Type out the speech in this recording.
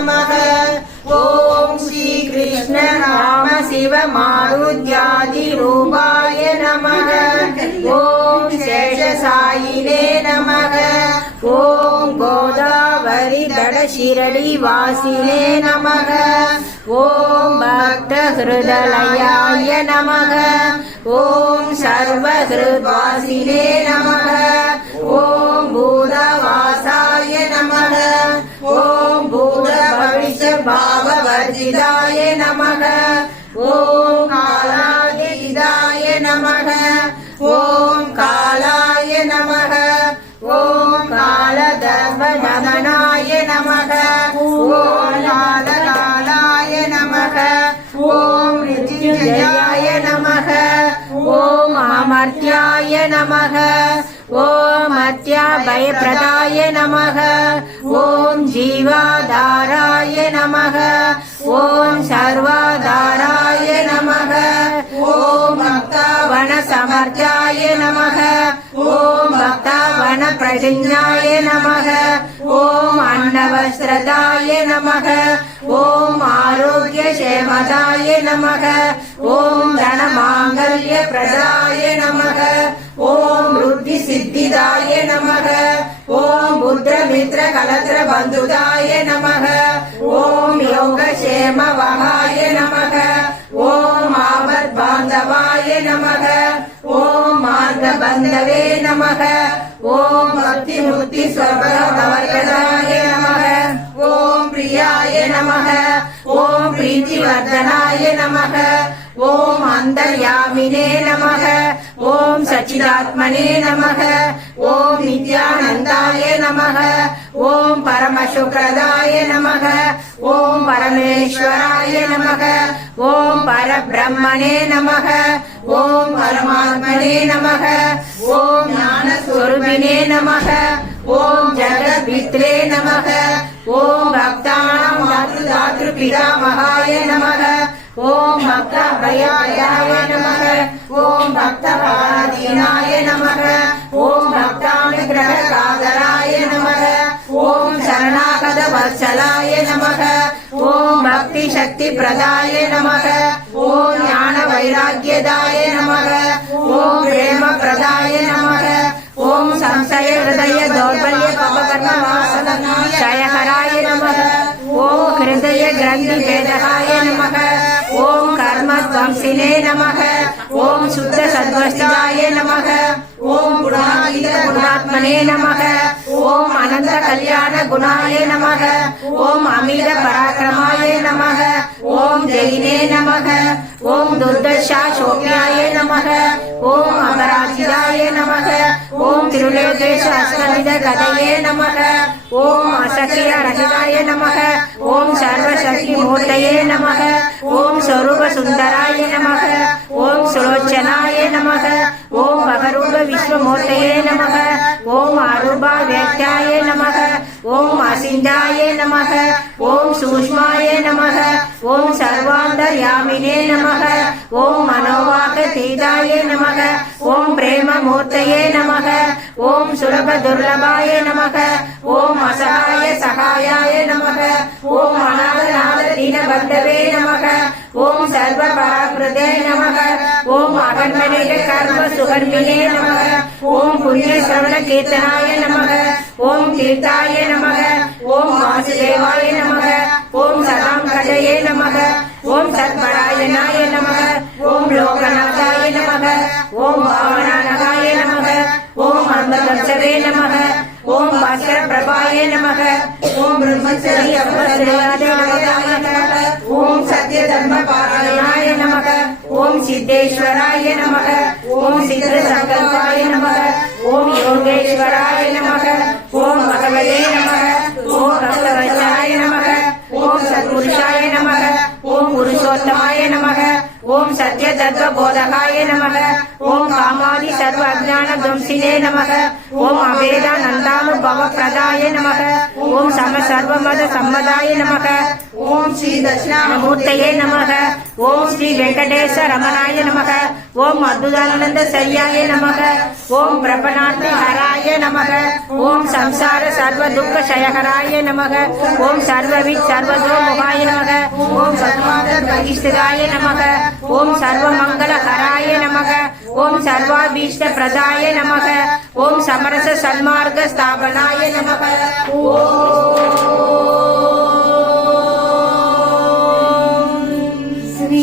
நமக. ஓம் ஸ்ரீ கிருஷ்ண ராம சிவ மாருத்யாதி ரூபாய நமக. ஓம் சேஷசாயினே நமக. ஓம் கோதாவரி தட ஷிரடி வாசினே நமக. ஓம் பக்த ஹிருதலயாய நமக. ஓம் சர்வ ஹிருத்வாசினே நமக. ஓம் பூதவாசாய நமக. ஓம் பூத பவிஷ்ய பாவவர்ஜிதாய நமக. ஓம் காலாதீதாய நமக. ஓம் காலாய நமக. ஓம் காலதர்வ நமனாய நமக. ஓம் காலகாலாய நமக. ஓம் ரிஜிஜயாய நமக. ஓம் அமர்த்யாய நமக. ஓம் அத்யாபயப்ரதாய நமக. ஓம் ஜீவாதாராய நமக. ஓம் சர்வாதாராய நமக. ஓம் பக்தாவன சமர்த்தாய நமக. ஓம் பக்தாவன பிரதிஞாய நமக. ஓம் அன்னவஸ்திரதாய நமக. ஓம் ஆரோக்கிய சேமதாய நமக. ஓம் தனமாங்கல்ய பிரதாய நமக. ஓம் ருத்தி சித்திதாய நமக. ஓம் புத்திர மித்ர கலத்ர பந்துதாய நமக. ஓம் யோக சேம வகாய நமக. ஓம் ஆபத் பாந்தவாய நமக. ஓம் மார்க பந்தவே நமக. ஓம் பக்தி முக்தி ஸ்வர்கதாய நமக. ஓம் பிரியாய நமக. ஓம் பிரீத்தி வர்தனாய நமக. ஓம் அந்தர்யாமினே நமக. ஓம் சச்சிதாத்மனே நமக. ஓம் நித்யானந்தாய நமக. ஓம் பரமசுக்ரதாய நமக. ஓம் பரமேஸ்வராய நமக. ஓம் பரபிரம்மணே நமக. ஓம் பரமாத்மனே நமக. ஓம் ஞானஸ்வரூபிணே நமக. ஓம் ஜகத்பித்ரே நமக. ஓம் பக்தானாம் மாத்ரு பிதாமகாய நமக. ஓம் பக்தபயாய நமக. ஓம் பக்தபாதீனாய நமக. ஓம் பக்தானுகிரக காதராய நமக. ஓம் சரணாகத வத்சலாய நமக. ஓம் பக்தி சக்தி பிரதாய நமக. ஓம் ஞான வைராக்கியதாய நமக. ஓம் பிரேம பிரதாய நமக. ஓம் சம்சய ஹிருதய தௌர்பல்ய பாபகர்ம வாசனாய ஜயஹராய நமக. ஓம் ஹிருதய கிரந்தி வேதகாய நமக. ஓம் கர்ம துவம்சினே நமக. ஓம் சுத்த சத்வஸ்தாய நமக. ஓம் குணாதீத குணாத்மனே நமக. ஓம் அனந்த கல்யாண குணாய நமக. ஓம் அமித பராக்கிரமாய நமக. ஓம் ஜெயினே நமக. ஓம் துர்தர்ஷா சோக்யாய நமக. ஓம் அபராஜிதாய நமக. ஓம் திருலேகேஷ அஸ்வனித கதையே நமக. ஓம் அசக்கிய ரஹிதாய நமக. ஓம் சர்வசக்தி மூர்த்தயே நமக. ஓம் ஸ்வரூப சுந்தராய நமக. ஓம் சுலோச்சனாய நமக. ஓம் பகரூப விஸ்வமூர்த்தயே நமக. ஓம் அரூபா வேத்யாய நமக. ஓம் அசிந்தாய நமக. ஓம் சூஷ்மாய நமக. ஓம் சர்வாந்தர்யாமினே நமக. ஓம் மனோவாக தீதாய நமக. ஓம் பிரேம மூர்த்தயே நமக. ஓம் சுலப துர்லபாய நமக. ஓம் அசகாய சகாயாய நமக. ஓம் அநாதநாத தீனபந்தவே நமக. ஓம் சர்வ பராகிருதே நமக. ஓம் அகன்மனிக கர்ம சுகர்மினே நமக. ஓம் புண்ணிய சிரவண கீர்த்தனாய நமக. ஓம் தீர்த்தாய நமக. ஓம் வாசுதேவாய நமக. ஓம் சதாம் கஜயே நமக. ஓம் சத்பராயணாய நமக. ஓம் லோகநாதாய நமக. ஓம் பாவனானகாய நமக. ஓம் அந்தகர்ஷவே நமக. ஓம் பாஸ்கர பிரபாய நமக. ஓம் பிரம்மச்சரிய நமக. ஓம் சத்ய தர்ம பாராயணாய நமக. ஓம் சித்தேஸ்வராய நமக. ஓம் சித்த சங்கல்பாய நமக. ஓம் யோகேஸ்வராய நமக. ஓம் பகவதே நமக. ஓம் பக்தவத்சலாய நமக. ஓம் சத்புருஷாய நமக. ஓம் புருஷோத்தமாய நமக. ஓம் சத்ய தத்துவ போதகாய நமக ஓம் காமாதி சர்வ அஜ்ஞான துவம்சினே நமக ஓம் அபேதா நந்தானுபவ பிரதாய நமக ஓம் சம சர்வ மத சம்மதாய நமக ஓம் ஸ்ரீ தட்சிணாமூர்த்தயே நமக ஓம் ஸ்ரீ வெங்கடேச ரமணாய நமக ஓம் அத்புதானந்த சரியாய நமக ஓம் பிரபனார்த்தி ஹராய நமக ஓம் சம்சார சர்வ துக்க சயகராய நமக ஓம் சர்வவித் சர்வதோ முகாய நமக ஓம் சர்வாத பகிஷ்டாய நமக ஓம் சர்வ மங்கள ஹராய நமக ஓம் சர்வாபீஷ்ட பிரதாய நமக ஓம் சமரச சன்மார்க்க ஸ்தாபனாய நமக ஓம் ஸ்ரீ